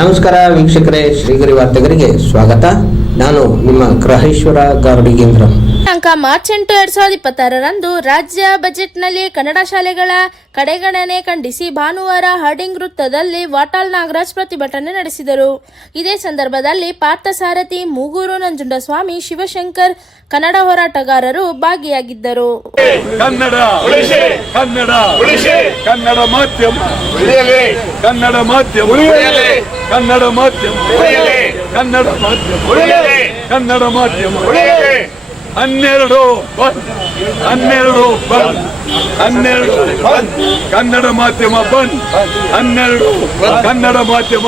ನಮಸ್ಕಾರ ವೀಕ್ಷಕರೇ, ಶ್ರೀಗರಿ ವಾರ್ತೆಗರಿಗೆ ಸ್ವಾಗತ. ನಾನು ನಿಮ್ಮ ಗ್ರಹೇಶ್ವರ ಗಾರುಡಿಗೇಂದ್ರ. ದಿನಾಂಕ ಮಾರ್ಚ್ 8, 2026ರಂದು ರಾಜ್ಯ ಬಜೆಟ್ನಲ್ಲಿ ಕನ್ನಡ ಶಾಲೆಗಳ ಕಡೆಗಣನೆ ಖಂಡಿಸಿ ಭಾನುವಾರ ಹರ್ಡಿಂಗ್ ವೃತ್ತದಲ್ಲಿ ವಾಟಾಳ್ ನಾಗರಾಜ್ ಪ್ರತಿಭಟನೆ ನಡೆಸಿದರು. ಇದೇ ಸಂದರ್ಭದಲ್ಲಿ ಪಾರ್ಥಸಾರಥಿ, ಮೂಗೂರು ನಂಜುಂಡಸ್ವಾಮಿ, ಶಿವಶಂಕರ್ ಕನ್ನಡ ಹೋರಾಟಗಾರರು ಭಾಗಿಯಾಗಿದ್ದರು. ಕನ್ನಡ ಕನ್ನಡ ಕನ್ನಡ ಮಾಧ್ಯಮ ಕನ್ನಡ ಮಾಧ್ಯಮ ಕನ್ನಡ ಮಾಧ್ಯಮ ಕನ್ನಡ ಮಾಧ್ಯಮ ಕನ್ನಡ ಮಾಧ್ಯಮ 12 ಬಂದ್ 12 ಬಂದ್ 12 ಬಂದ್ ಕನ್ನಡ ಮಾಧ್ಯಮ ಬಂದ್ 12 ಕನ್ನಡ ಮಾಧ್ಯಮ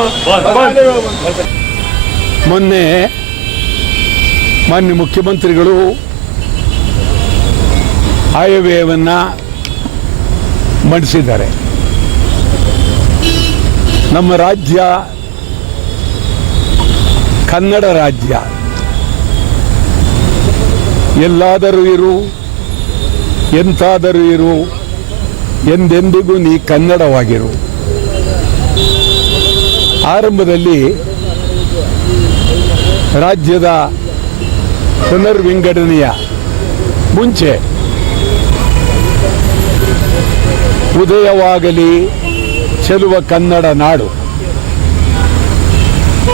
ಬಂದ್. ಮೊನ್ನೆ ಮಾನ್ಯ ಮುಖ್ಯಮಂತ್ರಿಗಳು ಆಯವ್ಯಯವನ್ನ ಮಂಡಿಸಿದ್ದಾರೆ. ನಮ್ಮ ರಾಜ್ಯ ಕನ್ನಡ ರಾಜ್ಯ. ಎಲ್ಲಾದರೂ ಇರು, ಎಂತಾದರೂ ಇರು, ಎಂದೆಂದಿಗೂ ನೀ ಕನ್ನಡವಾಗಿರು. ಆರಂಭದಲ್ಲಿ ರಾಜ್ಯದ ಪುನರ್ವಿಂಗಡಣೆಯ ಮುಂಚೆ ಉದಯವಾಗಲಿ ಚೆಲುವ ಕನ್ನಡ ನಾಡು,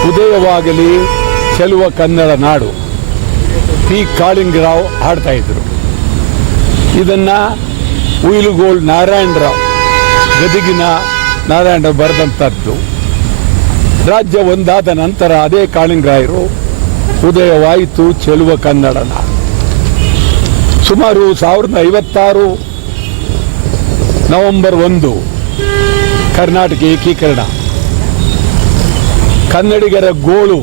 ಉದಯವಾಗಲಿ ಚೆಲುವ ಕನ್ನಡ ನಾಡು ಪಿ ಕಾಳಿಂಗರಾವ್ ಹಾಡ್ತಾ ಇದ್ರು. ಇದನ್ನ ಉಯಿಲುಗೋಳ್ ನಾರಾಯಣರಾವ್, ಗದಗಿನ ನಾರಾಯಣರಾವ್ ಬರೆದಂಥದ್ದು. ರಾಜ್ಯ ಒಂದಾದ ನಂತರ ಅದೇ ಕಾಳಿಂಗರಾಯರು ಉದಯವಾಯಿತು ಚೆಲುವ ಕನ್ನಡ ನಾಡು. ಸುಮಾರು 1956 ನವೆಂಬರ್ 1 ಕರ್ನಾಟಕ ಏಕೀಕರಣ. ಕನ್ನಡಿಗರ ಗೋಳು,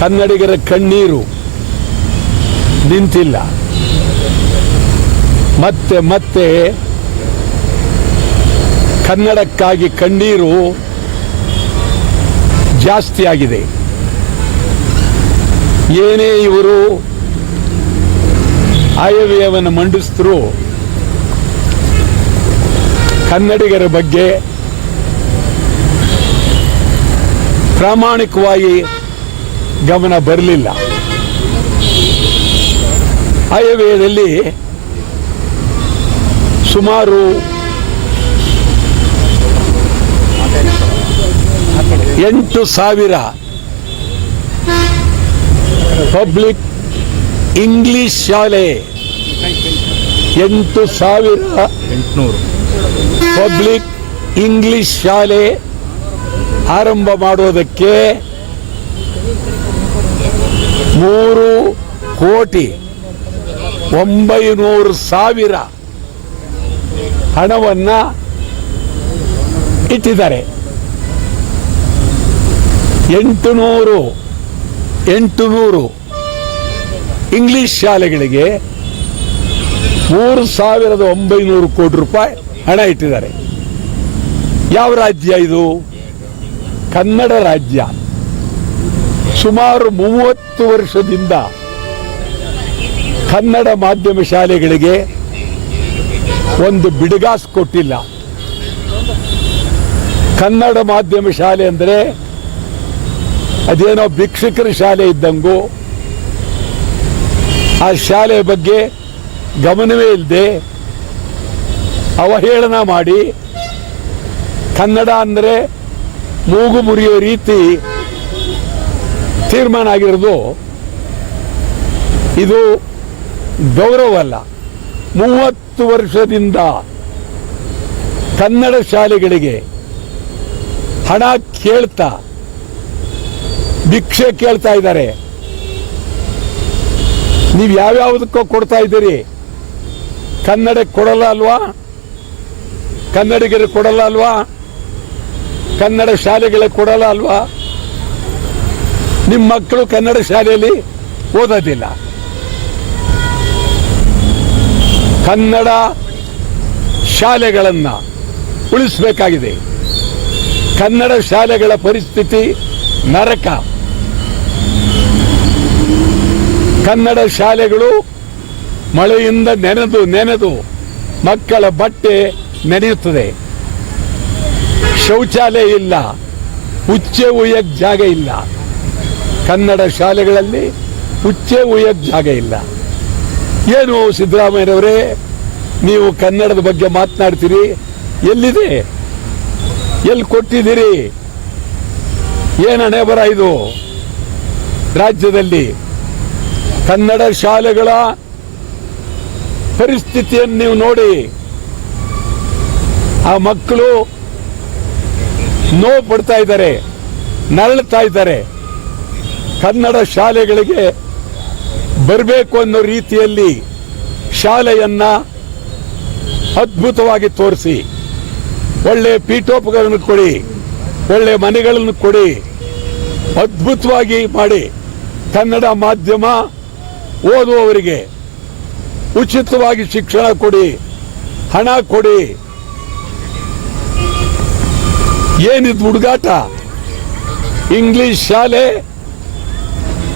ಕನ್ನಡಿಗರ ಕಣ್ಣೀರು ನಿಂತಿಲ್ಲ. ಮತ್ತೆ ಮತ್ತೆ ಕನ್ನಡಕ್ಕಾಗಿ ಕಣ್ಣೀರು ಜಾಸ್ತಿ ಆಗಿದೆ. ಏನೇ ಇವರು ಆಯವ್ಯಯವನ್ನು ಮಂಡಿಸಿದ್ರು ಕನ್ನಡಿಗರ ಬಗ್ಗೆ ಪ್ರಾಮಾಣಿಕವಾಗಿ ಗಮನ ಬರಲಿಲ್ಲ. ಆಯವ್ಯಯದಲ್ಲಿ ಸುಮಾರು 8,000 ಪಬ್ಲಿಕ್ ಇಂಗ್ಲಿಷ್ ಶಾಲೆ, 8,800 ಪಬ್ಲಿಕ್ ಇಂಗ್ಲಿಷ್ ಶಾಲೆ ಆರಂಭ ಮಾಡೋದಕ್ಕೆ 3,900,000 ಹಣವನ್ನ ಇಟ್ಟಿದ್ದಾರೆ. 800 ಇಂಗ್ಲಿಷ್ ಶಾಲೆಗಳಿಗೆ 3,900 ಕೋಟಿ ರೂಪಾಯಿ ಹಣ ಇಟ್ಟಿದ್ದಾರೆ. ಯಾವ ರಾಜ್ಯ ಇದು? ಕನ್ನಡ ರಾಜ್ಯ. ಸುಮಾರು 30 ವರ್ಷದಿಂದ ಕನ್ನಡ ಮಾಧ್ಯಮ ಶಾಲೆಗಳಿಗೆ ಒಂದು ಬಿಡುಗಾಸು ಕೊಟ್ಟಿಲ್ಲ. ಕನ್ನಡ ಮಾಧ್ಯಮ ಶಾಲೆ ಅಂದರೆ ಅದೇನೋ ಭಿಕ್ಷುಕರ ಶಾಲೆ ಇದ್ದಂಗೂ, ಆ ಶಾಲೆಯ ಬಗ್ಗೆ ಗಮನವೇ ಇಲ್ಲದೆ ಅವಹೇಳನ ಮಾಡಿ ಕನ್ನಡ ಅಂದರೆ ಮೂಗು ಮುರಿಯೋ ರೀತಿ ತೀರ್ಮಾನ ಆಗಿರೋದು ಇದು ಗೌರವವಲ್ಲ. 30 ವರ್ಷದಿಂದ ಕನ್ನಡ ಶಾಲೆಗಳಿಗೆ ಹಣ ಕೇಳ್ತಾ ಭಿಕ್ಷೆ ಕೇಳ್ತಾ ಇದ್ದಾರೆ. ನೀವು ಯಾವ್ಯಾವುದಕ್ಕೋ ಕೊಡ್ತಾ ಇದ್ದೀರಿ, ಕನ್ನಡಕ್ಕೆ ಕೊಡಲ್ಲ ಅಲ್ವಾ? ಕನ್ನಡಿಗರಿಗೆ ಕೊಡಲ್ಲ ಅಲ್ವಾ? ಕನ್ನಡ ಶಾಲೆಗಳಿಗೆ ಕೊಡಲ್ಲ ಅಲ್ವಾ? ನಿಮ್ಮ ಮಕ್ಕಳು ಕನ್ನಡ ಶಾಲೆಯಲ್ಲಿ ಓದೋದಿಲ್ಲ. ಕನ್ನಡ ಶಾಲೆಗಳನ್ನು ಉಳಿಸಬೇಕಾಗಿದೆ. ಕನ್ನಡ ಶಾಲೆಗಳ ಪರಿಸ್ಥಿತಿ ನರಕ. ಕನ್ನಡ ಶಾಲೆಗಳು ಮಳೆಯಿಂದ ನೆನೆದು ನೆನೆದು ಮಕ್ಕಳ ಬಟ್ಟೆ ನೆನೆಯುತ್ತದೆ. ಶೌಚಾಲಯ ಇಲ್ಲ, ಉಚ್ಚೆ ಉಯ್ಯಕ್ಕೆ ಜಾಗ ಇಲ್ಲ. ಕನ್ನಡ ಶಾಲೆಗಳಲ್ಲಿ ಉಚ್ಚೆ ಉಯ್ಯಕ್ಕೆ ಜಾಗ ಇಲ್ಲ. ಏನು ಸಿದ್ದರಾಮಯ್ಯನವರೇ, ನೀವು ಕನ್ನಡದ ಬಗ್ಗೆ ಮಾತನಾಡ್ತೀರಿ, ಎಲ್ಲಿದೆ? ಎಲ್ಲಿ ಕೊಟ್ಟಿದ್ದೀರಿ? ಏನು ಹಣೆ ಬರ ಇದು? ರಾಜ್ಯದಲ್ಲಿ ಕನ್ನಡ ಶಾಲೆಗಳ ಪರಿಸ್ಥಿತಿಯನ್ನು ನೀವು ನೋಡಿ. ಆ ಮಕ್ಕಳು ನೋವು ಪಡ್ತಾ ಇದ್ದಾರೆ, ನರಳ್ತಾ ಇದ್ದಾರೆ. ಕನ್ನಡ ಶಾಲೆಗಳಿಗೆ ಬರಬೇಕು ಅನ್ನೋ ರೀತಿಯಲ್ಲಿ ಶಾಲೆಯನ್ನ ಅದ್ಭುತವಾಗಿ ತೋರಿಸಿ, ಒಳ್ಳೆ ಪೀಠೋಪಕರಣ ಕೊಡಿ, ಒಳ್ಳೆ ಮನೆಗಳನ್ನು ಕೊಡಿ, ಅದ್ಭುತವಾಗಿ ಮಾಡಿ. ಕನ್ನಡ ಮಾಧ್ಯಮ ಓದುವವರಿಗೆ ಉಚಿತವಾಗಿ ಶಿಕ್ಷಣ ಕೊಡಿ, ಹಣ ಕೊಡಿ. ಏನಿದು ಹುಡುಗಾಟ? ಇಂಗ್ಲಿಷ್ ಶಾಲೆ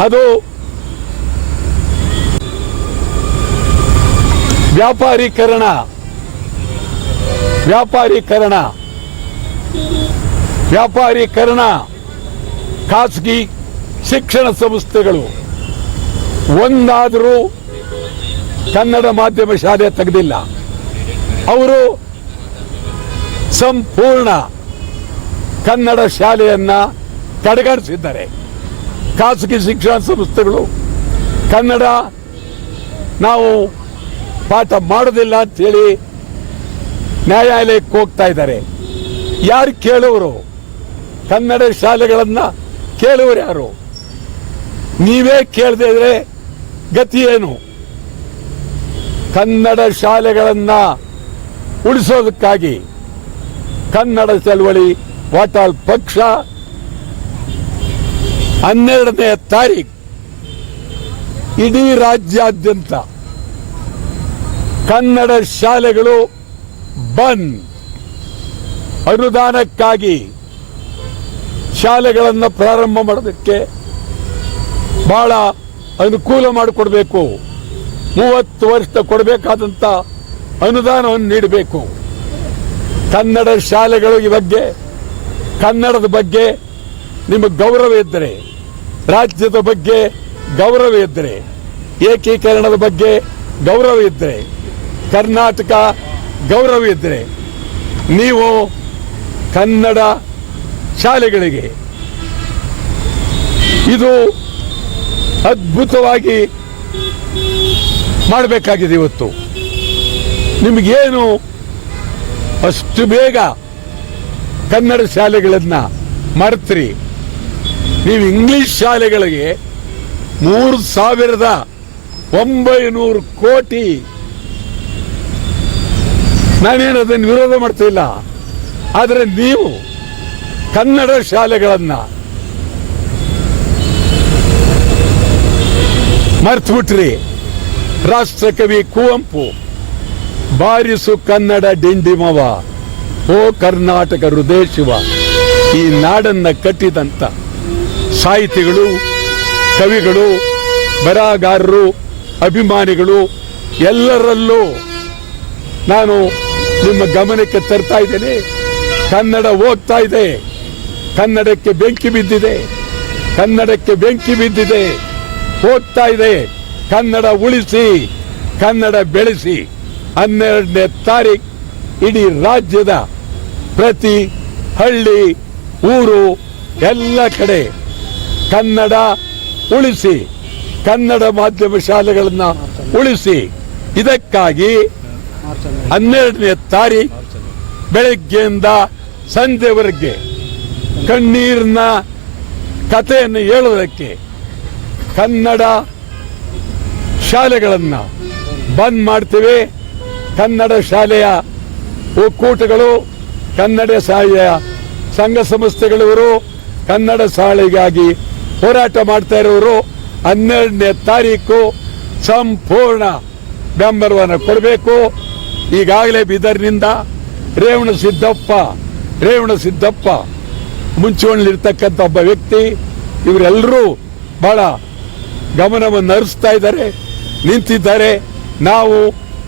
ಅದು ವ್ಯಾಪಾರೀಕರಣ ಖಾಸಗಿ ಶಿಕ್ಷಣ ಸಂಸ್ಥೆಗಳು ಒಂದಾದರೂ ಕನ್ನಡ ಮಾಧ್ಯಮ ಶಾಲೆ ತೆಗೆದಿಲ್ಲ. ಅವರು ಸಂಪೂರ್ಣ ಕನ್ನಡ ಶಾಲೆಯನ್ನ ಕಡೆಗಣಿಸಿದ್ದಾರೆ. ಖಾಸಗಿ ಶಿಕ್ಷಣ ಸಂಸ್ಥೆಗಳು ಕನ್ನಡ ನಾವು ಪಾಠ ಮಾಡೋದಿಲ್ಲ ಅಂತೇಳಿ ನ್ಯಾಯಾಲಯಕ್ಕೆ ಹೋಗ್ತಾ ಇದ್ದಾರೆ. ಯಾರು ಕೇಳುವರು? ಕನ್ನಡ ಶಾಲೆಗಳನ್ನ ಕೇಳುವರು ಯಾರು? ನೀವೇ ಕೇಳದೇ ಇದ್ರೆ ಗತಿ ಏನು? ಕನ್ನಡ ಶಾಲೆಗಳನ್ನ ಉಳಿಸೋದಕ್ಕಾಗಿ ಕನ್ನಡ ಚಳವಳಿ ವಾಟಾಳ್ ಪಕ್ಷ 12ನೇ ತಾರೀಕು ಇಡೀ ರಾಜ್ಯಾದ್ಯಂತ ಕನ್ನಡ ಶಾಲೆಗಳು ಬಂದ್, ಅನುದಾನಕ್ಕಾಗಿ ಶಾಲೆಗಳನ್ನು ಪ್ರಾರಂಭ ಮಾಡೋದಕ್ಕೆ ಬಹಳ ಅನುಕೂಲ ಮಾಡಿಕೊಡ್ಬೇಕು. 30 ವರ್ಷ ಕೊಡಬೇಕಾದಂತ ಅನುದಾನವನ್ನು ನೀಡಬೇಕು. ಕನ್ನಡ ಶಾಲೆಗಳು ಈ ಬಗ್ಗೆ, ಕನ್ನಡದ ಬಗ್ಗೆ ನಿಮಗೆ ಗೌರವ ಇದ್ದರೆ, ರಾಜ್ಯದ ಬಗ್ಗೆ ಗೌರವ ಇದ್ದರೆ, ಏಕೀಕರಣದ ಬಗ್ಗೆ ಗೌರವ ಇದ್ದರೆ, ಕರ್ನಾಟಕ ಗೌರವ ಇದ್ದರೆ, ನೀವು ಕನ್ನಡ ಶಾಲೆಗಳಿಗೆ ಇದು ಅದ್ಭುತವಾಗಿ ಮಾಡಬೇಕಾಗಿದೆ. ಇವತ್ತು ನಿಮಗೇನು ಅಷ್ಟು ಬೇಗ ಕನ್ನಡ ಶಾಲೆಗಳನ್ನ ಮರೆತ್ರಿ? ನೀವು ಇಂಗ್ಲಿಷ್ ಶಾಲೆಗಳಿಗೆ 3,900 ಕೋಟಿ. ನಾನೇನು ಅದನ್ನು ವಿರೋಧ ಮಾಡ್ತಿಲ್ಲ, ಆದರೆ ನೀವು ಕನ್ನಡ ಶಾಲೆಗಳನ್ನ ಮರೆತುಬಿಟ್ರಿ. ರಾಷ್ಟ್ರಕವಿ ಕುವೆಂಪು ಬಾರಿಸು ಕನ್ನಡ ಡಿಂಡಿಮವ, ಓ ಕರ್ನಾಟಕ ಹೃದಯ ಶಿವ, ಈ ನಾಡನ್ನ ಕಟ್ಟಿದಂತ ಸಾಹಿತಿಗಳು, ಕವಿಗಳು, ಬರಹಗಾರರು, ಅಭಿಮಾನಿಗಳು ಎಲ್ಲರಲ್ಲೂ ನಾನು ನಿಮ್ಮ ಗಮನಕ್ಕೆ ತರ್ತಾ ಇದ್ದೇನೆ. ಕನ್ನಡ ಹೋಗ್ತಾ ಇದೆ, ಕನ್ನಡಕ್ಕೆ ಬೆಂಕಿ ಬಿದ್ದಿದೆ, ಕನ್ನಡಕ್ಕೆ ಬೆಂಕಿ ಬಿದ್ದಿದೆ, ಹೋಗ್ತಾ ಇದೆ. ಕನ್ನಡ ಉಳಿಸಿ, ಕನ್ನಡ ಬೆಳೆಸಿ. 12ನೇ ತಾರೀಕು ಇಡೀ ರಾಜ್ಯದ ಪ್ರತಿ ಹಳ್ಳಿ, ಊರು, ಎಲ್ಲ ಕಡೆ ಕನ್ನಡ ಉಳಿಸಿ, ಕನ್ನಡ ಮಾಧ್ಯಮ ಶಾಲೆಗಳನ್ನ ಉಳಿಸಿ. ಇದಕ್ಕಾಗಿ 12ನೇ ತಾರೀಕು ಬೆಳಗ್ಗೆಯಿಂದ ಸಂಜೆವರೆಗೆ ಕಣ್ಣೀರಿನ ಕಥೆಯನ್ನು ಹೇಳುವುದಕ್ಕೆ ಕನ್ನಡ ಶಾಲೆಗಳನ್ನ ಬಂದ್ ಮಾಡ್ತೀವಿ. ಕನ್ನಡ ಶಾಲೆಯ ಒಕ್ಕೂಟಗಳು, ಕನ್ನಡ ಶಾಲೆಯ ಸಂಘ ಸಂಸ್ಥೆಗಳವರು, ಕನ್ನಡ ಶಾಲೆಗಾಗಿ ಹೋರಾಟ ಮಾಡ್ತಾ ಇರೋರು 12ನೇ ತಾರೀಕು ಸಂಪೂರ್ಣ ಬೆಂಬಲವನ್ನು ಕೊಡಬೇಕು. ಈಗಾಗಲೇ ಬೀದರ್ನಿಂದ ರೇವಣ ಸಿದ್ದಪ್ಪ ಮುಂಚೂಣಿಲಿರ್ತಕ್ಕಂಥ ಒಬ್ಬ ವ್ಯಕ್ತಿ, ಇವರೆಲ್ಲರೂ ಬಹಳ ಗಮನವನ್ನು ಹರಿಸ್ತಾ ಇದ್ದಾರೆ, ನಿಂತಿದ್ದಾರೆ. ನಾವು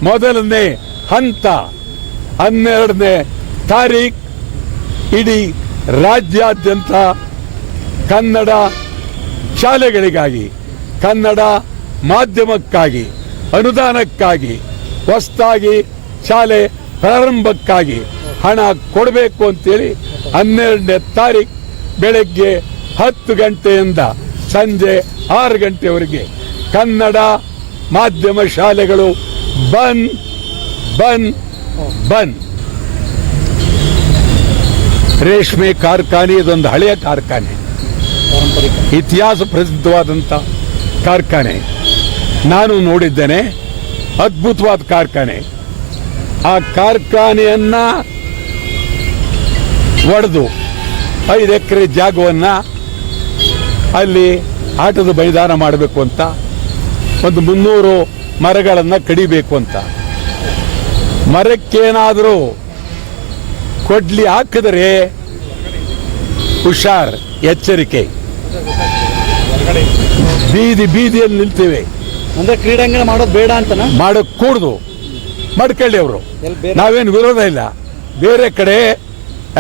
ಮೊದಲನೇ ಹಂತ 12ನೇ ತಾರೀಕು ಇಡೀ ರಾಜ್ಯಾದ್ಯಂತ ಕನ್ನಡ ಶಾಲೆಗಳಿಗಾಗಿ, ಕನ್ನಡ ಮಾಧ್ಯಮಕ್ಕಾಗಿ, ಅನುದಾನಕ್ಕಾಗಿ, ಹೊಸದಾಗಿ ಶಾಲೆ ಪ್ರಾರಂಭಕ್ಕಾಗಿ ಹಣ ಕೊಡಬೇಕು ಅಂತೇಳಿ 12ನೇ ತಾರೀಕು ಬೆಳಗ್ಗೆ 10 ಗಂಟೆಯಿಂದ ಸಂಜೆ 6 ಗಂಟೆವರೆಗೆ ಕನ್ನಡ ಮಾಧ್ಯಮ ಶಾಲೆಗಳು ಬಂದ್ ಬಂದ್ ಬಂದ್. ರೇಷ್ಮೆ ಕಾರ್ಖಾನೆ ಇದೊಂದು ಹಳೆಯ ಕಾರ್ಖಾನೆ, ಇತಿಹಾಸ ಪ್ರಸಿದ್ಧವಾದಂಥ ಕಾರ್ಖಾನೆ. ನಾನು ನೋಡಿದ್ದೇನೆ, ಅದ್ಭುತವಾದ ಕಾರ್ಖಾನೆ. ಆ ಕಾರ್ಖಾನೆಯನ್ನ ಒಡೆದು 5 ಎಕರೆ ಜಾಗವನ್ನ ಅಲ್ಲಿ ಆಟದ ಮೈದಾನ ಮಾಡಬೇಕು ಅಂತ, ಒಂದು 300 ಮರಗಳನ್ನು ಕಡಿಬೇಕು ಅಂತ. ಮರಕ್ಕೇನಾದರೂ ಕೊಡ್ಲಿ ಹಾಕಿದರೆ ಹುಷಾರ್, ಎಚ್ಚರಿಕೆ. ಬೀದಿಯಲ್ಲಿ ನಿಲ್ತೇವೆ ಅಂದ್ರೆ ಕ್ರೀಡಾಂಗಣ ಮಾಡೋದು ಬೇಡ ಅಂತನಾ? ಮಾಡೋಕ್ ಕೂಡ್ದು ಮಾಡ್ಕೊಳ್ಳಿ ಅವರು, ನಾವೇನು ವಿರೋಧ ಇಲ್ಲ. ಬೇರೆ ಕಡೆ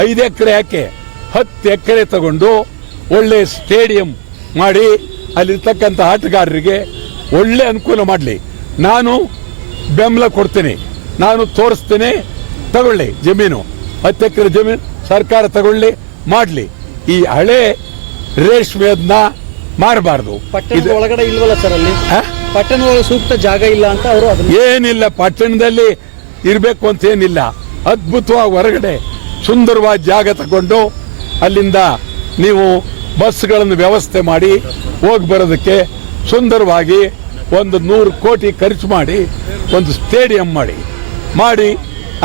5 ಎಕರೆ ಯಾಕೆ 10 ಎಕರೆ ತಗೊಂಡು ಒಳ್ಳೆ ಸ್ಟೇಡಿಯಂ ಮಾಡಿ ಅಲ್ಲಿರ್ತಕ್ಕಂಥ ಆಟಗಾರರಿಗೆ ಒಳ್ಳೆ ಅನುಕೂಲ ಮಾಡಲಿ. ನಾನು ಬೆಂಬಲ ಕೊಡ್ತೀನಿ, ನಾನು ತೋರಿಸ್ತೇನೆ. ತಗೊಳ್ಳಿ ಜಮೀನು, 10 ಎಕರೆ ಜಮೀನು ಸರ್ಕಾರ ತಗೊಳ್ಳಿ, ಮಾಡಲಿ. ಈ ಹಳೆ ರೇಷ್ಮೆಯನ್ನ ಮಾರಬಾರ್ದು. ಪಟ್ಟಣದ ಒಳಗಡೆ ಇಲ್ವಲ್ಲ ಸರ್, ಅಲ್ಲಿ ಪಟ್ಟಣದೊಳಗೆ ಸೂಕ್ತ ಜಾಗ ಇಲ್ಲ ಅಂತ ಅವರು ಏನಿಲ್ಲ, ಪಟ್ಟಣದಲ್ಲಿ ಇರಬೇಕು ಅಂತ ಏನಿಲ್ಲ. ಅದ್ಭುತವಾಗಿ ಹೊರಗಡೆ ಸುಂದರವಾದ ಜಾಗ ತಗೊಂಡು ಅಲ್ಲಿಂದ ನೀವು ಬಸ್ಗಳನ್ನು ವ್ಯವಸ್ಥೆ ಮಾಡಿ ಹೋಗಿ ಬರೋದಕ್ಕೆ ಸುಂದರವಾಗಿ ಒಂದು 100 ಕೋಟಿ ಖರ್ಚು ಮಾಡಿ ಒಂದು ಸ್ಟೇಡಿಯಂ ಮಾಡಿ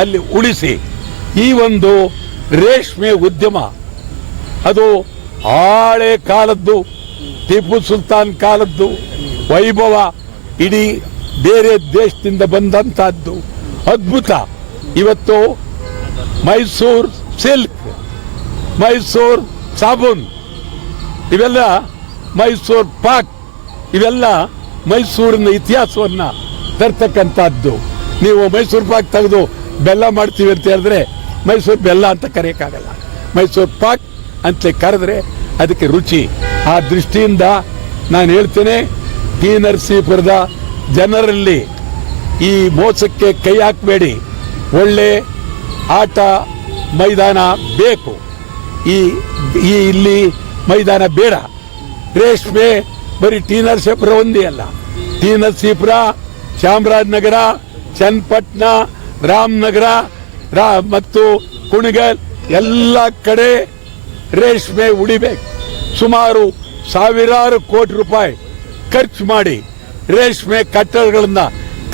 ಅಲ್ಲಿ ಉಳಿಸಿ. ಈ ಒಂದು ರೇಷ್ಮೆ ಉದ್ಯಮ ಅದು ಹಳೆ ಕಾಲದ್ದು, ಟಿಪ್ಪು ಸುಲ್ತಾನ್ ಕಾಲದ್ದು ವೈಭವ, ಇಡೀ ಬೇರೆ ದೇಶದಿಂದ ಬಂದಂತಹದ್ದು ಅದ್ಭುತ. ಇವತ್ತು ಮೈಸೂರು ಸಿಲ್ಕ್, ಮೈಸೂರು ಸಾಬೂನ್, ಇವೆಲ್ಲ ಮೈಸೂರು ಪಾಕ್, ಇವೆಲ್ಲ ಮೈಸೂರಿನ ಇತಿಹಾಸವನ್ನ ತರ್ತಕ್ಕಂಥದ್ದು. ನೀವು ಮೈಸೂರು ಪಾಕ್ ತೆಗೆದು ಬೆಲ್ಲ ಮಾಡ್ತೀವಿ ಅಂತ ಹೇಳಿದ್ರೆ ಮೈಸೂರು ಬೆಲ್ಲ ಅಂತ ಕರೆಯಕ್ಕಾಗಲ್ಲ, ಮೈಸೂರು ಪಾಕ್ ಅಂತ ಕರೆದ್ರೆ ಅದಕ್ಕೆ ರುಚಿ. ಆ ದೃಷ್ಟಿಯಿಂದ ನಾನು ಹೇಳ್ತೇನೆ, ಟಿ ನರಸೀಪುರದ ಜನರಲ್ಲಿ ಈ ಮೋಸಕ್ಕೆ ಕೈ ಹಾಕಬೇಡಿ. ಒಳ್ಳೆ ಆಟ ಮೈದಾನ ಬೇಕು, ಈ ಇಲ್ಲಿ ಮೈದಾನ ಬೇಡ. ರೇಷ್ಮೆ ಬರೀ ಟಿ ನರಸೀಪುರ ಒಂದೇ ಅಲ್ಲ, ಟಿ ನರಸೀಪುರ, ಚಾಮರಾಜನಗರ, ಚನ್ನಪಟ್ಟಣ, ರಾಮನಗರ ಮತ್ತು ಕುಣಗಲ್ ಎಲ್ಲ ಕಡೆ ರೇಷ್ಮೆ ಉಳಿಬೇಕು. ಸುಮಾರು ಸಾವಿರಾರು ಕೋಟಿ ರೂಪಾಯಿ ಖರ್ಚು ಮಾಡಿ ರೇಷ್ಮೆ ಕಟ್ಟಡಗಳನ್ನ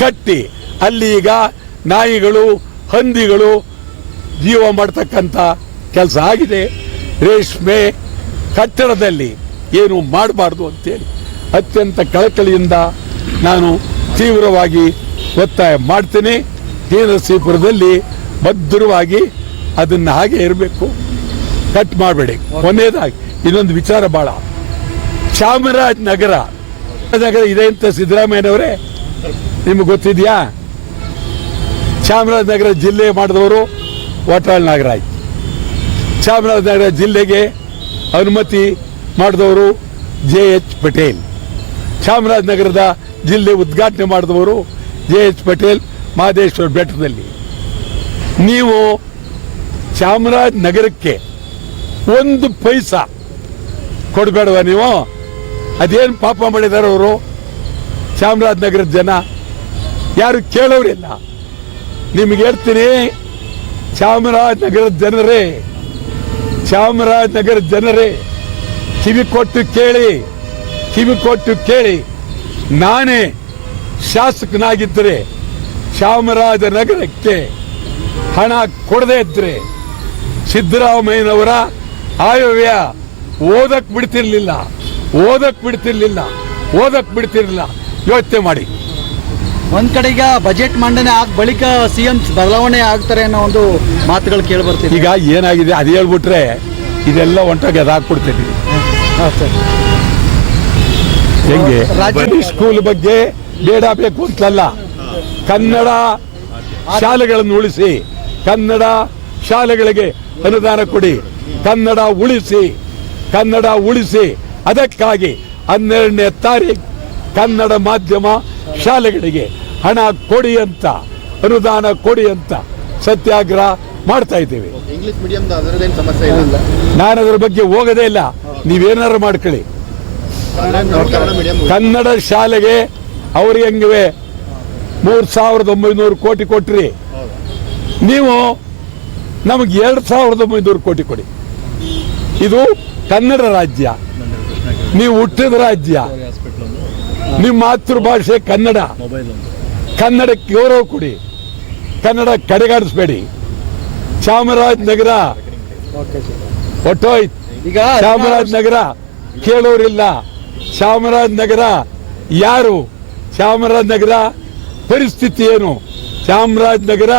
ಕಟ್ಟಿ ಅಲ್ಲಿ ಈಗ ನಾಯಿಗಳು, ಹಂದಿಗಳು ಜೀವ ಮಾಡತಕ್ಕಂಥ ಕೆಲಸ ಆಗಿದೆ. ರೇಷ್ಮೆ ಕಟ್ಟಡದಲ್ಲಿ ಏನು ಮಾಡಬಾರ್ದು ಅಂತೇಳಿ ಅತ್ಯಂತ ಕಳಕಳಿಯಿಂದ ನಾನು ತೀವ್ರವಾಗಿ ಒತ್ತಾಯ ಮಾಡ್ತೇನೆ. ಟಿ ನರಸೀಪುರದಲ್ಲಿ ಭದ್ರವಾಗಿ ಅದನ್ನ ಹಾಗೆ ಇರಬೇಕು, ಕಟ್ ಮಾಡಬೇಡಿ. ಕೊನೆಯದಾಗಿ ಇನ್ನೊಂದು ವಿಚಾರ, ಬಹಳ ಚಾಮರಾಜನಗರ ಇದೆ ಅಂತ ಸಿದ್ದರಾಮಯ್ಯನವರೇ ನಿಮ್ಗೆ ಗೊತ್ತಿದೆಯಾ? ಚಾಮರಾಜನಗರ ಜಿಲ್ಲೆ ಮಾಡಿದವರು ವಾಟಾಳ್ ನಾಗರಾಜ್. ಚಾಮರಾಜನಗರ ಜಿಲ್ಲೆಗೆ ಅನುಮತಿ ಮಾಡಿದವರು JH ಪಟೇಲ್. ಚಾಮರಾಜನಗರದ ಜಿಲ್ಲೆ ಉದ್ಘಾಟನೆ ಮಾಡಿದವರು JH ಪಟೇಲ್ ಮಹದೇಶ್ವರ ಬೆಟ್ಟದಲ್ಲಿ. ನೀವು ಚಾಮರಾಜನಗರಕ್ಕೆ 1 ಪೈಸಾ ಕೊಡಬೇಡವ ನೀವು? ಅದೇನು ಪಾಪ ಮಾಡಿದಾರೆ ಅವರು? ಚಾಮರಾಜನಗರದ ಜನ ಯಾರು ಕೇಳೋರಿಲ್ಲ. ನಿಮಗೆ ಹೇಳ್ತೀನಿ, ಚಾಮರಾಜನಗರದ ಜನರೇ ಕಿವಿ ಕೊಟ್ಟು ಕೇಳಿ. ನಾನೇ ಶಾಸಕನಾಗಿದ್ದರೆ ಚಾಮರಾಜನಗರಕ್ಕೆ ಹಣ ಕೊಡದೇ ಇದ್ರೆ ಸಿದ್ದರಾಮಯ್ಯನವರ ಆಯವ್ಯಯ ಓದಕ್ ಬಿಡ್ತಿರ್ಲಿಲ್ಲ. ಯೋಚನೆ ಮಾಡಿ. ಒಂದ್ ಕಡೆ ಈಗ ಬಜೆಟ್ ಮಂಡನೆ ಆಗ ಬಳಿಕ ಸಿಎಂ ಬದಲಾವಣೆ ಆಗ್ತಾರೆ ಅನ್ನೋ ಒಂದು ಮಾತುಗಳು ಕೇಳಿ ಬರ್ತೀವಿ. ಈಗ ಏನಾಗಿದೆ ಅದು ಹೇಳ್ಬಿಟ್ರೆ ಇದೆಲ್ಲ ಹೊಂಟೋಗಿ ಅದಾಕ್ಬಿಡ್ತೀನಿ. ಹೆಂಗೆ ಸ್ಕೂಲ್ ಬಗ್ಗೆ ಬೇಡ ಬೇಕು ಅಂತಲ್ಲ, ಕನ್ನಡ ಶಾಲೆಗಳನ್ನು ಉಳಿಸಿ, ಕನ್ನಡ ಶಾಲೆಗಳಿಗೆ ಅನುದಾನ ಕೊಡಿ, ಕನ್ನಡ ಉಳಿಸಿ. ಅದಕ್ಕಾಗಿ 12ನೇ ತಾರೀಕು ಕನ್ನಡ ಮಾಧ್ಯಮ ಶಾಲೆಗಳಿಗೆ ಹಣ ಕೊಡಿ ಅಂತ, ಅನುದಾನ ಕೊಡಿ ಅಂತ ಸತ್ಯಾಗ್ರಹ ಮಾಡ್ತಾ ಇದ್ದೀವಿ. ಇಂಗ್ಲಿಷ್ ಮೀಡಿಯಂ ಅದರದೇನು ಸಮಸ್ಯೆ ಇಲ್ಲ, ನಾನು ಅದರ ಬಗ್ಗೆ ಹೋಗೋದೇ ಇಲ್ಲ. ನೀವೇನಾರು ಮಾಡ್ಕೊಳ್ಳಿ. ಕನ್ನಡ ಶಾಲೆಗೆ ಅವ್ರಿಗೆ ಹೆಂಗಿವೆ 3,900 ಕೋಟಿ ಕೊಟ್ರಿ, ನೀವು ನಮಗೆ 2,900 ಕೋಟಿ ಕೊಡಿ. ಇದು ಕನ್ನಡ ರಾಜ್ಯ, ನೀವು ಹುಟ್ಟಿದ ರಾಜ್ಯ, ನಿಮ್ಮ ಮಾತೃಭಾಷೆ ಕನ್ನಡ. ಕನ್ನಡಕ್ಕೆ ಗೌರವ ಕೊಡಿ, ಕನ್ನಡ ಕಡೆಗಾಡಿಸ್ಬೇಡಿ. ಚಾಮರಾಜನಗರ ಒಟ್ಟೋಯ್ತು. ಈಗ ಚಾಮರಾಜನಗರ ಕೇಳೋರಿಲ್ಲ. ಚಾಮರಾಜನಗರ ಯಾರು? ಚಾಮರಾಜನಗರ ಪರಿಸ್ಥಿತಿ ಏನು? ಚಾಮರಾಜನಗರ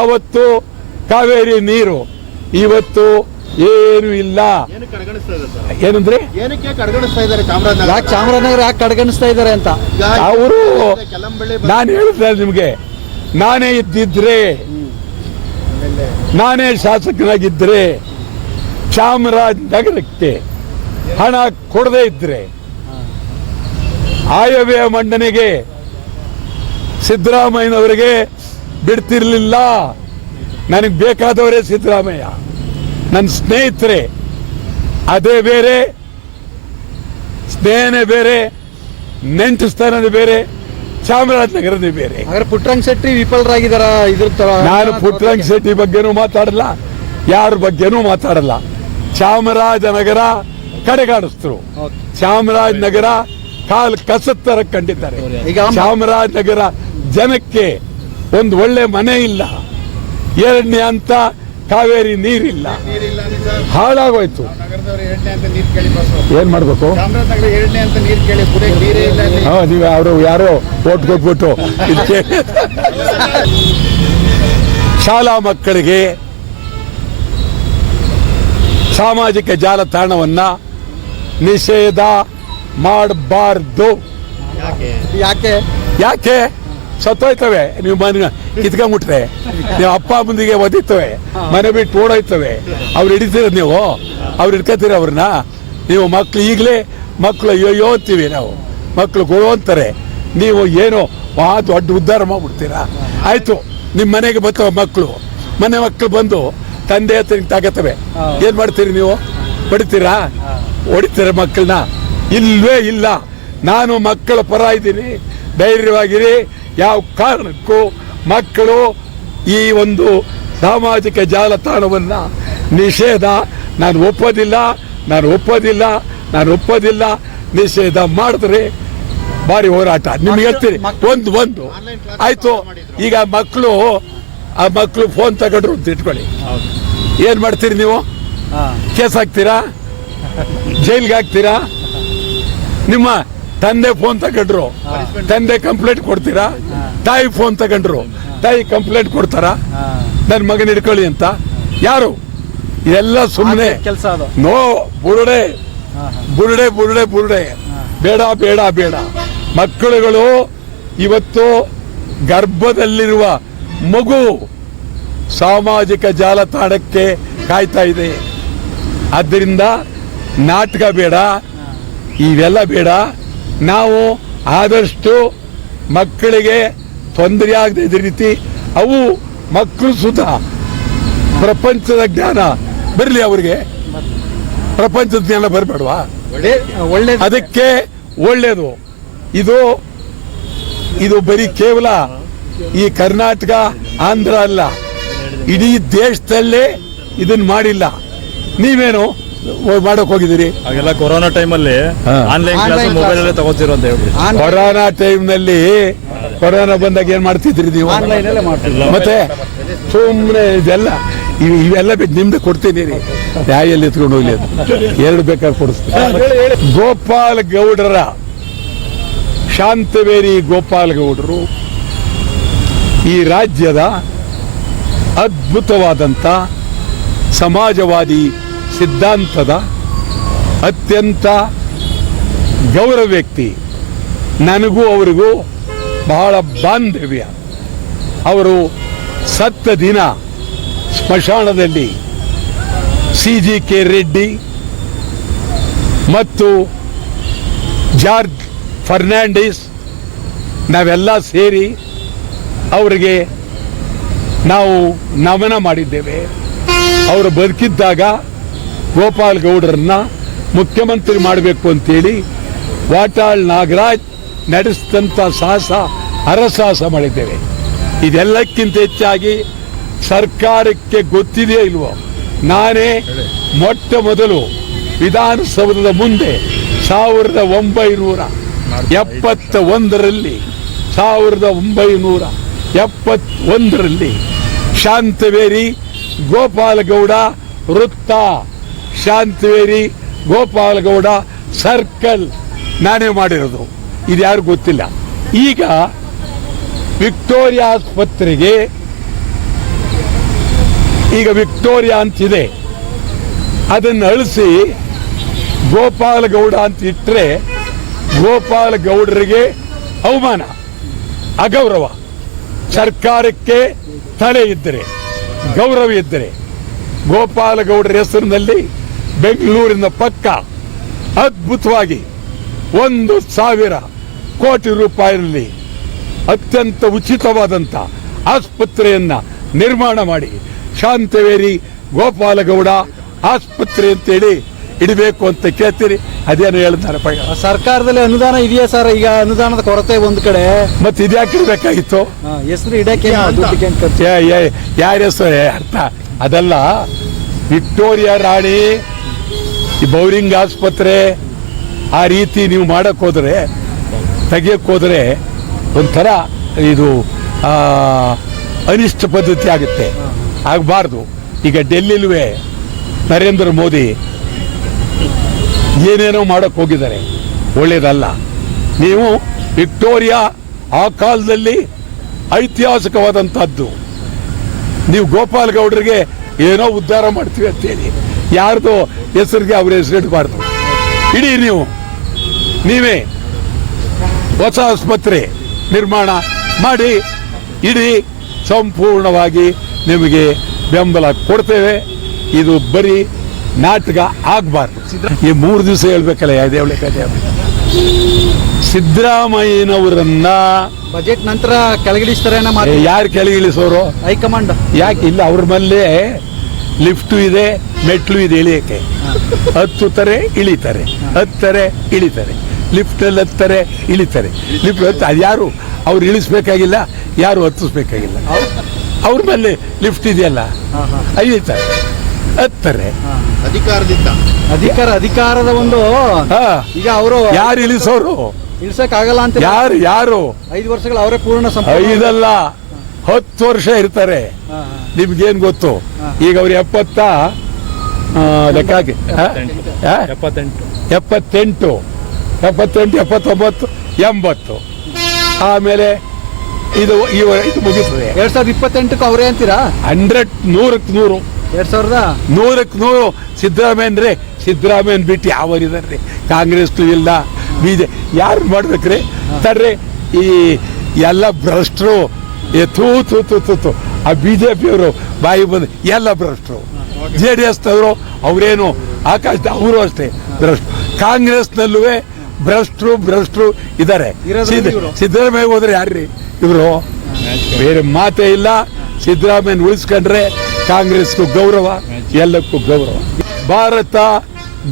ಆವತ್ತು ಕಾವೇರಿ ನೀರು, ಇವತ್ತು ಏನು ಇಲ್ಲ. ಏನಂದ್ರೆ ಏನಕ್ಕೆ ಕಡೆಗಣಿಸ್ತಾ ಇದ್ದಾರೆ ಯಾಕೆ ಚಾಮರಾಜನಗರ ಯಾಕೆ ಕಡೆಗಣಿಸ್ತಾ ಇದ್ದಾರೆ ಅಂತ ಅವರು, ನಾನು ಹೇಳಿದ್ರೆ ನಿಮಗೆ, ನಾನೇ ಇದ್ದಿದ್ರೆ, ನಾನೇ ಶಾಸಕನಾಗಿದ್ದರೆ ಚಾಮರಾಜನಗರಕ್ಕೆ ಹಣ ಕೊಡದೇ ಇದ್ರೆ ಆಯವ್ಯಯ ಮಂಡನೆಗೆ ಸಿದ್ದರಾಮಯ್ಯನವರಿಗೆ ಬಿಡ್ತಿರ್ಲಿಲ್ಲ. ನನಗೆ ಬೇಕಾದವರೇ ಸಿದ್ದರಾಮಯ್ಯ, ನನ್ನ ಸ್ನೇಹಿತರೆ. ಅದೇ ಬೇರೆ, ಸ್ನೇಹನೇ ಬೇರೆ, ನೆಂಟಸ್ಥಾನದೇ ಬೇರೆ, ಚಾಮರಾಜನಗರದೇ ಬೇರೆ. ಹಾಗಾದ್ರೆ ಪುಟ್ಟರಂಗ ಶೆಟ್ಟಿ ವಿಫಲರಾಗಿದ್ದಾರ ಇದ್ರ ತರ? ನಾನು ಪುಟ್ಟರಂಗ ಶೆಟ್ಟಿ ಬಗ್ಗೆನೂ ಮಾತಾಡಲ್ಲ, ಯಾರ ಬಗ್ಗೆನೂ ಮಾತಾಡಲ್ಲ. ಚಾಮರಾಜನಗರ ಕಡೆಗಾಡಿಸ್ತರು. ಚಾಮರಾಜನಗರ ಕಾಲ್ ಕಸತ್ತರ ಕಂಡಿದ್ದಾರೆ. ಈಗ ಚಾಮರಾಜನಗರ ಜನಕ್ಕೆ ಒಂದು ಒಳ್ಳೆ ಮನೆ ಇಲ್ಲ, 2ನೇ ಹಂತ ಕಾವೇರಿ ನೀರಿಲ್ಲ, ಹಾಳಾಗೋಯ್ತು. ಏನ್ ಮಾಡ್ಬೇಕು? ನೀವು ಅವರು ಯಾರೋ ಓಟ್ ಕೊಟ್ಬಿಟ್ಟು ಇದಕ್ಕೆ ಶಾಲಾ ಮಕ್ಕಳಿಗೆ ಸಾಮಾಜಿಕ ಜಾಲತಾಣವನ್ನ ನಿಷೇಧ ಮಾಡಬಾರ್ದು. ಯಾಕೆ? ಸತ್ತೋಯ್ತವೆ. ನೀವು ಮನೆ ಕಿತ್ಕೊಂಡ್ಬಿಟ್ರೆ, ನೀವು ಅಪ್ಪ ಮುಂದಿಗೆ ಒದಿತವೆ, ಮನೆ ಬಿಟ್ಟು ಓಡೋಯ್ತವೆ. ಅವ್ರು ಹಿಡಿತೀರ, ನೀವು ಅವ್ರು ಹಿಡ್ಕೊತೀರ ಅವ್ರನ್ನ. ನೀವು ಮಕ್ಳು ಈಗಲೇ ಮಕ್ಕಳು ಅಯ್ಯೋ ಅಂತೀವಿ ನಾವು, ಮಕ್ಕಳು ಕೊಡೋ ಅಂತಾರೆ. ನೀವು ಏನೋ ದೊಡ್ಡ ಉದ್ಧಾರ ಮಾಡ್ಬಿಡ್ತೀರಾ. ಆಯ್ತು, ನಿಮ್ಮ ಮನೆಗೆ ಬರ್ತವೆ ಮಕ್ಕಳು, ಮಕ್ಕಳು ಬಂದು ತಂದೆ ಹತ್ರ ತಾಗತ್ತವೆ. ಏನ್ ಮಾಡ್ತೀರಿ ನೀವು? ಹೊಡಿತೀರಾ? ಹೊಡಿತೀರ ಮಕ್ಕಳನ್ನ? ಇಲ್ವೇ ಇಲ್ಲ. ನಾನು ಮಕ್ಕಳ ಪರ ಇದ್ದೀನಿ, ಧೈರ್ಯವಾಗಿರಿ. ಯಾವ ಕಾರಣಕ್ಕೂ ಮಕ್ಕಳು ಈ ಒಂದು ಸಾಮಾಜಿಕ ಜಾಲತಾಣವನ್ನ ನಿಷೇಧ ನಾನು ಒಪ್ಪೋದಿಲ್ಲ. ನಿಷೇಧ ಮಾಡಿದ್ರೆ ಭಾರಿ ಹೋರಾಟ. ನಿಮ್ಗೆ ಹೇಳ್ತೀರಿ ಒಂದು ಆಯ್ತು. ಈಗ ಆ ಮಕ್ಕಳು ಫೋನ್ ತಗೊಂಡ್ರು ಅಂತ ಇಟ್ಕೊಳ್ಳಿ, ಏನ್ ಮಾಡ್ತೀರಿ ನೀವು? ಕೇಸ್ ಹಾಕ್ತೀರಾ? ಜೈಲ್ಗೆ ಹಾಕ್ತೀರಾ? ನಿಮ್ಮ ತಂದೆ ಫೋನ್ ತಗೊಂಡ್ರು, ತಂದೆ ಕಂಪ್ಲೇಂಟ್ ಕೊಡ್ತೀರಾ? ತಾಯಿ ಫೋನ್ ತಗೊಂಡ್ರು, ತಾಯಿ ಕಂಪ್ಲೇಂಟ್ ಕೊಡ್ತಾರ? ನನ್ನ ಮಗನ ಹಿಡ್ಕೊಳ್ಳಿ ಅಂತ ಯಾರು? ಇದೆಲ್ಲ ಸುಮ್ಮನೆ ಕೆಲಸ. ನೋ, ಬುರುಡೆ. ಬೇಡ. ಮಕ್ಕಳುಗಳು ಇವತ್ತು ಗರ್ಭದಲ್ಲಿರುವ ಮಗು ಸಾಮಾಜಿಕ ಜಾಲತಾಣಕ್ಕೆ ಕಾಯ್ತಾ ಇದೆ. ಆದ್ದರಿಂದ ನಾಟಕ ಬೇಡ, ಇವೆಲ್ಲ ಬೇಡ. ನಾವು ಆದಷ್ಟು ಮಕ್ಕಳಿಗೆ ತೊಂದರೆ ಆಗದ ರೀತಿ, ಅವು ಮಕ್ಕಳು ಸುತ ಪ್ರಪಂಚದ ಜ್ಞಾನ ಬರಲಿ. ಅವ್ರಿಗೆ ಪ್ರಪಂಚದ ಜ್ಞಾನ ಬರಬೇಡವಾ? ಅದಕ್ಕೆ ಒಳ್ಳೇದು. ಇದು ಬರೀ ಕೇವಲ ಈ ಕರ್ನಾಟಕ ಆಂಧ್ರ ಅಲ್ಲ, ಇಡೀ ದೇಶದಲ್ಲೇ ಇದನ್ನ ಮಾಡಿಲ್ಲ. ನೀವೇನು ಮಾಡಕ್ ಹೋಗಿದ್ದೀರಿ? ಹಾಗೆಲ್ಲ ಕೊರೋನಾ ಟೈಮಲ್ಲಿ ಆನ್ಲೈನ್ ಕ್ಲಾಸ್ ಮೊಬೈಲ್ ಅಲ್ಲೇ ತಗೋತಿರೋ ಅಂತ ಹೇಳಿ. ಕೊರೋನಾ ಟೈಮ್ನಲ್ಲಿ ಕೊರೋನಾ ಬಂದಾಗ ಏನ್ ಮಾಡ್ತಿದ್ರಿ ನೀವು? ಮತ್ತೆ ಸುಮ್ಮನೆ ಇವೆಲ್ಲ ನಿಮ್ದು ಕೊಡ್ತೀನಿ ರೀ, ನ್ಯಾಯಲ್ಲಿ ಎತ್ಕೊಂಡು ಹೋಗ್ಲಿ ಅದು. 2 ಬೇಕಾದ್ರೆ ಕೊಡಿಸ್ತೀನಿ. ಗೋಪಾಲ್ ಗೌಡರ, ಶಾಂತವೇರಿ ಗೋಪಾಲ್ ಗೌಡರು ಈ ರಾಜ್ಯದ ಅದ್ಭುತವಾದಂಥ ಸಮಾಜವಾದಿ ಸಿದ್ಧಾಂತದ ಅತ್ಯಂತ ಗೌರವ ವ್ಯಕ್ತಿ. ನನಗೂ ಅವರಿಗೂ ಬಹಳ ಬಾಂಧವ್ಯ. ಅವರು ಸತ್ತ ದಿನ ಸ್ಮಶಾನದಲ್ಲಿ CGK ರೆಡ್ಡಿ ಮತ್ತು ಜಾರ್ಜ್ ಫರ್ನಾಂಡಿಸ್ ನಾವೆಲ್ಲ ಸೇರಿ ಅವರಿಗೆ ನಾವು ನಮನ ಮಾಡಿದ್ದೇವೆ. ಅವರು ಬದುಕಿದ್ದಾಗ ಗೋಪಾಲ್ ಗೌಡರನ್ನ ಮುಖ್ಯಮಂತ್ರಿ ಮಾಡಬೇಕು ಅಂತೇಳಿ ವಾಟಾಳ್ ನಾಗರಾಜ್ ನಡೆಸಿದಂಥ ಸಾಹಸ ಹರಸಾಹಸ ಮಾಡಿದ್ದೇವೆ. ಇದೆಲ್ಲಕ್ಕಿಂತ ಹೆಚ್ಚಾಗಿ ಸರ್ಕಾರಕ್ಕೆ ಗೊತ್ತಿದೆಯೋ ಇಲ್ವೋ, ನಾನೇ ಮೊಟ್ಟ ಮೊದಲು ವಿಧಾನಸೌಧದ ಮುಂದೆ 1971ರಲ್ಲಿ ಶಾಂತವೇರಿ ಗೋಪಾಲಗೌಡ ವೃತ್ತ, ಶಾಂತವೇರಿ ಗೋಪಾಲಗೌಡ ಸರ್ಕಲ್ ನಾನೇ ಮಾಡಿರೋದು. ಇದು ಯಾರು ಗೊತ್ತಿಲ್ಲ. ಈಗ ವಿಕ್ಟೋರಿಯಾ ಆಸ್ಪತ್ರೆಗೆ ಈಗ ವಿಕ್ಟೋರಿಯಾ ಅಂತಿದೆ, ಅದನ್ನು ಅಳಿಸಿ ಗೋಪಾಲಗೌಡ ಅಂತ ಇಟ್ಟರೆ ಗೋಪಾಲಗೌಡರಿಗೆ ಅವಮಾನ, ಅಗೌರವ. ಸರ್ಕಾರಕ್ಕೆ ತಲೆ ಇದ್ದರೆ, ಗೌರವ ಇದ್ದರೆ ಗೋಪಾಲಗೌಡರ ಹೆಸರಿನಲ್ಲಿ ಬೆಂಗಳೂರಿನ ಪಕ್ಕ ಅದ್ಭುತವಾಗಿ 1,000 ಕೋಟಿ ರೂಪಾಯಿನಲ್ಲಿ ಅತ್ಯಂತ ಉಚಿತವಾದಂಥ ಆಸ್ಪತ್ರೆಯನ್ನ ನಿರ್ಮಾಣ ಮಾಡಿ ಶಾಂತವೇರಿ ಗೋಪಾಲಗೌಡ ಆಸ್ಪತ್ರೆ ಅಂತೇಳಿ ಇಡಬೇಕು ಅಂತ ಕೇಳ್ತೀರಿ. ಅದೇನು ಹೇಳಿದ್ದಾರೆ ಸರ್ಕಾರದಲ್ಲಿ ಅನುದಾನ ಇದೆಯಾ ಸರ್? ಈಗ ಅನುದಾನದ ಕೊರತೆ ಒಂದು ಕಡೆ, ಮತ್ತೆ ಇದ್ಯಾಕೆ ಇರಬೇಕಾಗಿತ್ತು? ಹೆಸರು ಇಡಕ್ಕೆ ಯಾರ ಹೆಸರು ಅರ್ಥ ಅದಲ್ಲ. ವಿಕ್ಟೋರಿಯಾ ರಾಣಿ ಈ ಬೌರಿಂಗ್ ಆಸ್ಪತ್ರೆ ಆ ರೀತಿ ನೀವು ಮಾಡಕ್ ಹೋದ್ರೆ, ತೆಗಿಯಕ್ ಹೋದ್ರೆ ಒಂಥರ ಇದು ಅನಿಷ್ಟ ಪದ್ಧತಿ ಆಗುತ್ತೆ, ಆಗಬಾರ್ದು. ಈಗ ಡೆಲ್ಲಿಲುವೆ ನರೇಂದ್ರ ಮೋದಿ ಏನೇನೋ ಮಾಡಕ್ ಹೋಗಿದ್ದಾರೆ, ಒಳ್ಳೇದಲ್ಲ. ನೀವು ವಿಕ್ಟೋರಿಯಾ ಆ ಕಾಲದಲ್ಲಿ ಐತಿಹಾಸಿಕವಾದಂಥದ್ದು, ನೀವು ಗೋಪಾಲ್ ಗೌಡರಿಗೆ ಏನೋ ಉದ್ಧಾರ ಮಾಡ್ತೀವಿ ಅಂತೇಳಿ ಯಾರ್ದು ಹೆಸರಿಗೆ ಅವ್ರ ಹೆಸರು ಇಡಬಾರ್ದು. ಇಡೀ ನೀವೇ ಹೊಸ ಆಸ್ಪತ್ರೆ ನಿರ್ಮಾಣ ಮಾಡಿ ಇಡೀ, ಸಂಪೂರ್ಣವಾಗಿ ನಿಮಗೆ ಬೆಂಬಲ ಕೊಡ್ತೇವೆ. ಇದು ಬರೀ ನಾಟಕ ಆಗಬಾರ್ದು. ಈ 3 ದಿವಸ ಹೇಳ್ಬೇಕಲ್ಲ ಯಾವ್ದೇ ಕಥೆ. ಸಿದ್ದರಾಮಯ್ಯನವರನ್ನ ಬಜೆಟ್ ನಂತರ ಕೆಳಗಿಳಿಸ್ತಾರೆ. ಯಾರು ಕೆಳಗಿಳಿಸೋರು? ಹೈಕಮಾಂಡ್. ಯಾಕೆ ಇಲ್ಲ, ಅವ್ರ ಮೇಲೆ ಲಿಫ್ಟು ಇದೆ, ಮೆಟ್ಲು ಇದೆ, ಇಳಿಯಕ್ಕೆ ಹತ್ತುತ್ತಾರೆ ಇಳಿತಾರೆ, ಹತ್ತಾರೆ ಇಳಿತಾರೆ, ಲಿಫ್ಟಲ್ಲಿ ಹತ್ತಾರೆ ಇಳಿತಾರೆ. ಲಿಫ್ಟ್ ಅದು ಯಾರು ಅವ್ರು ಇಳಿಸ್ಬೇಕಾಗಿಲ್ಲ, ಯಾರು ಹತ್ತಿಸ್ಬೇಕಾಗಿಲ್ಲ. ಅವ್ರ ಮೇಲೆ ಲಿಫ್ಟ್ ಇದೆಯಲ್ಲ, ಇಳಿತಾರೆ, ಹತ್ತಾರೆ. ಅಧಿಕಾರದ ಒಂದು ಈಗ ಅವರು ಯಾರು ಇಳಿಸೋರು? ಇಳಿಸಕ್ ಆಗಲ್ಲ ಅಂತ ಯಾರು 5 ವರ್ಷಗಳು ಅವರೇ ಪೂರ್ಣ 5 ಅಲ್ಲ 10 ವರ್ಷ ಇರ್ತಾರೆ. ನಿಮ್ಗೇನ್ ಗೊತ್ತು? ಈಗ ಅವ್ರು 70 ಲೆಕ್ಕ ಹಾಕಿ 78 79 80 ಆಮೇಲೆ ಇದು ಮುಗಿತದೆ. 2028 ಅವರೇ ಅಂತೀರಾ? 100 100 ಸಿದ್ದರಾಮಯ್ಯನ್ರಿ. ಸಿದ್ದರಾಮಯ್ಯನ್ ಬಿಟ್ಟು ಯಾವರಿದಾರ್ರಿ? ಕಾಂಗ್ರೆಸ್ ಇಲ್ಲ, ಯಾರು ಮಾಡ್ಬೇಕ್ರಿ? ತರ್ರಿ ಈ ಎಲ್ಲ ಭ್ರಷ್ಟರು, ತೂ ಆ ಬಿಜೆಪಿಯವರು ಬಾಯಿ ಬಂದು ಎಲ್ಲ ಭ್ರಷ್ಟರು. JDS ನವರು ಅವರೇನು ಆಕಾಶ, ಅವರು ಅಷ್ಟೇ ಭ್ರಷ್ಟರು. ಕಾಂಗ್ರೆಸ್ನಲ್ಲೂ ಭ್ರಷ್ಟರು ಇದ್ದಾರೆ. ಸಿದ್ದರಾಮಯ್ಯ ಹೋದ್ರೆ ಯಾರ್ರಿ ಇವರು? ಬೇರೆ ಮಾತೇ ಇಲ್ಲ. ಸಿದ್ದರಾಮಯ್ಯನ ಉಳಿಸ್ಕೊಂಡ್ರೆ ಕಾಂಗ್ರೆಸ್ಗೂ ಗೌರವ, ಎಲ್ಲಕ್ಕೂ ಗೌರವ. ಭಾರತ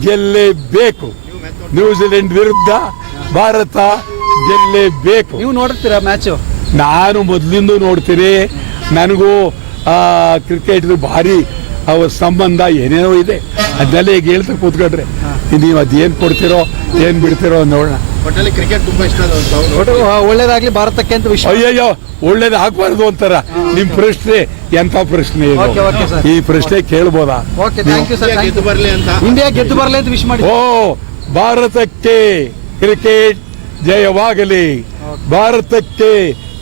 ಗೆಲ್ಲೇಬೇಕು. ನ್ಯೂಜಿಲೆಂಡ್ ವಿರುದ್ಧ ಭಾರತ ಗೆಲ್ಲೇಬೇಕು. ನೀವು ನೋಡ್ತೀರಾ ಮ್ಯಾಚ್? ನಾನು ಮೊದಲಿಂದ ನೋಡ್ತೀನಿ. ನನಗೂ ಕ್ರಿಕೆಟ್ ಭಾರಿ ಅವ್ರ ಸಂಬಂಧ ಏನೇನೋ ಇದೆ. ಅದನ್ನೆಲ್ಲ ಈಗ ಹೇಳ್ತಾ ಕೂತ್ಕೊಂಡ್ರೆ ನೀವು ಅದೇನ್ ಕೊಡ್ತಿರೋ ಏನ್ ಬಿಡ್ತಿರೋ ನೋಡೋಣ. ಕ್ರಿಕೆಟ್ ತುಂಬಾ ಇಷ್ಟ. ಒಳ್ಳೇದಾಗ್ಲಿ ಭಾರತಕ್ಕೆ ಅಂತ ವಿಷಯ. ಅಯ್ಯಯ್ಯೋ, ಒಳ್ಳೇದು ಆಗ್ಬಾರ್ದು ಅಂತಾರ. ನಿಮ್ ಪ್ರಶ್ನೆ ಎಂತ ಪ್ರಶ್ನೆ ಇದು? ಈ ಪ್ರಶ್ನೆ ಕೇಳ್ಬೋದಾ? ಇಂಡಿಯಾ ಗೆದ್ದು ಬರಲಿ ಅಂತ ವಿಶ್ ಮಾಡಿ. ಓ, ಭಾರತಕ್ಕೆ ಕ್ರಿಕೆಟ್ ಜಯವಾಗಲಿ, ಭಾರತಕ್ಕೆ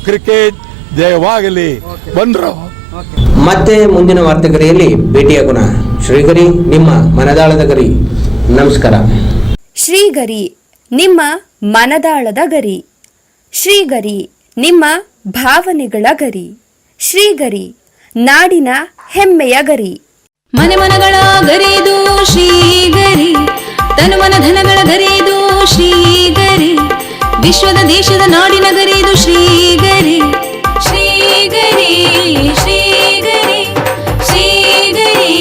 ಕ್ರಿಕೆಟ್ ಜಯವಾಗಲಿ. ಬಂದ್ರು ಮತ್ತೆ ಮುಂದಿನ ವಾರ್ತೆಗರಿಯಲ್ಲಿ ಭೇಟಿಯಾಗೋಣ. ಶ್ರೀಗರಿ, ನಿಮ್ಮ ಮನದಾಳದ ಗರಿ. ನಮಸ್ಕಾರ. ಶ್ರೀಗರಿ, ನಿಮ್ಮ ಮನದಾಳದ ಗರಿ. ಶ್ರೀಗರಿ, ನಿಮ್ಮ ಭಾವನೆಗಳ ಗರಿ. ಶ್ರೀಗರಿ, ನಾಡಿನ ಹೆಮ್ಮೆಯ ಗರಿ. ಮನೆ ಮನಗಳ ಗರಿದು ಶ್ರೀಗರಿ, ತನು ಮನ ಧನಗಳ ಗರಿದು ಶ್ರೀಗರಿ, ವಿಶ್ವದ ದೇಶದ ನಾಡಿನ ಗರಿದು ಶ್ರೀಗರಿ. ಶ್ರೀಗರಿ ಶ್ರೀಗರಿ ಶ್ರೀಗರಿ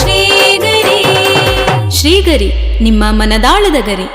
ಶ್ರೀಗರಿ ಶ್ರೀಗರಿ ನಿಮ್ಮ ಮನದಾಳದ ಗರಿ.